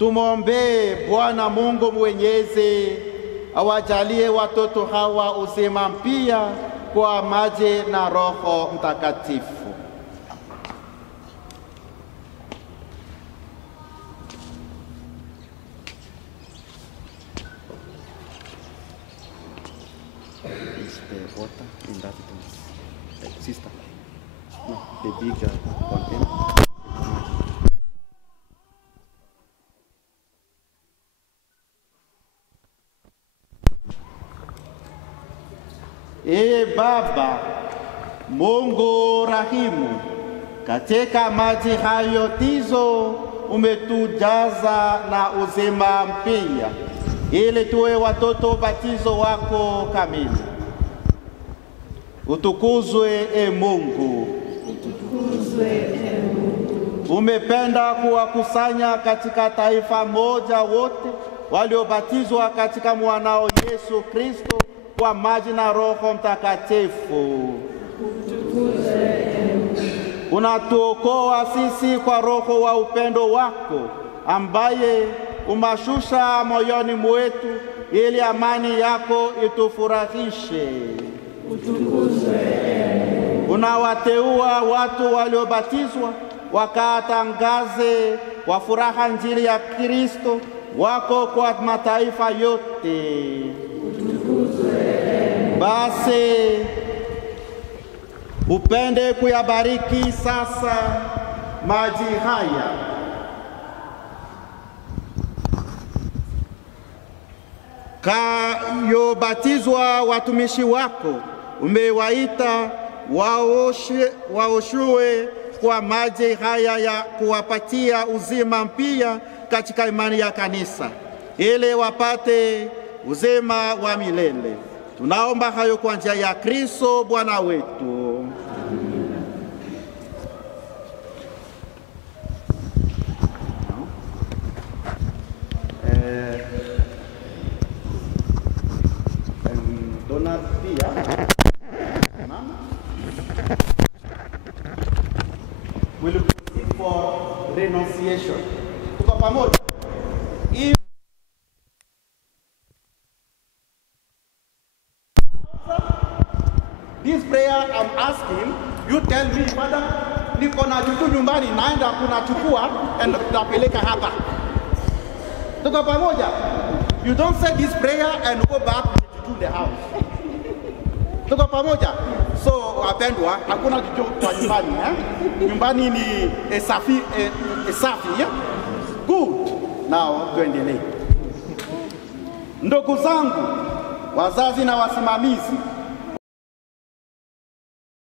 Tumombe Bwana Mungu Mwenyezi awajalie watoto hawa uzima mpya kwa maji na Roho Mtakatifu. The water in that sister. No, the big container. Baba Mungu rahimu, katika maji hayo tizo umetujaza na uzima mpya, ili tuwe watoto batizo wako kamili. Utukuzwe Mungu. Utukuzwe Mungu. Umependa kuwakusanya katika taifa moja wote waliobatizwa katika mwanao Yesu Kristo kwa maji na Roho Mtakatifu. Utukuzwe Mungu. Unatuokoa sisi kwa Roho wa upendo wako, ambaye umashusha moyoni mwetu ili amani yako itufurahishe. Utukuzwe Mungu. Unawateua watu waliobatizwa wakatangaze kwa furaha Injili ya Kristo wako kwa mataifa yote. Utukuzwe Mungu. Basi upende kuyabariki sasa maji haya kayobatizwa watumishi wako. Umewaita waoshwe kwa maji haya ya kuwapatia uzima mpya katika imani ya kanisa, ili wapate uzima wa milele. Tunaomba hayo kwa njia ya Kristo Bwana wetu. Donald pia mama will proceed for renunciation. Tuko pamoja. This prayer I'm asking, you tell me, Father, niko na vitu nyumbani naenda kunachukua and tutapeleka hapa. Tuko pamoja. You don't say this prayer and go back to the house. Tuko pamoja. So wapendwa, hakuna kitu kwa nyumbani, Nyumbani ni safi, safi, Good. Now tuendelee. Ndugu zangu, wazazi na wasimamizi,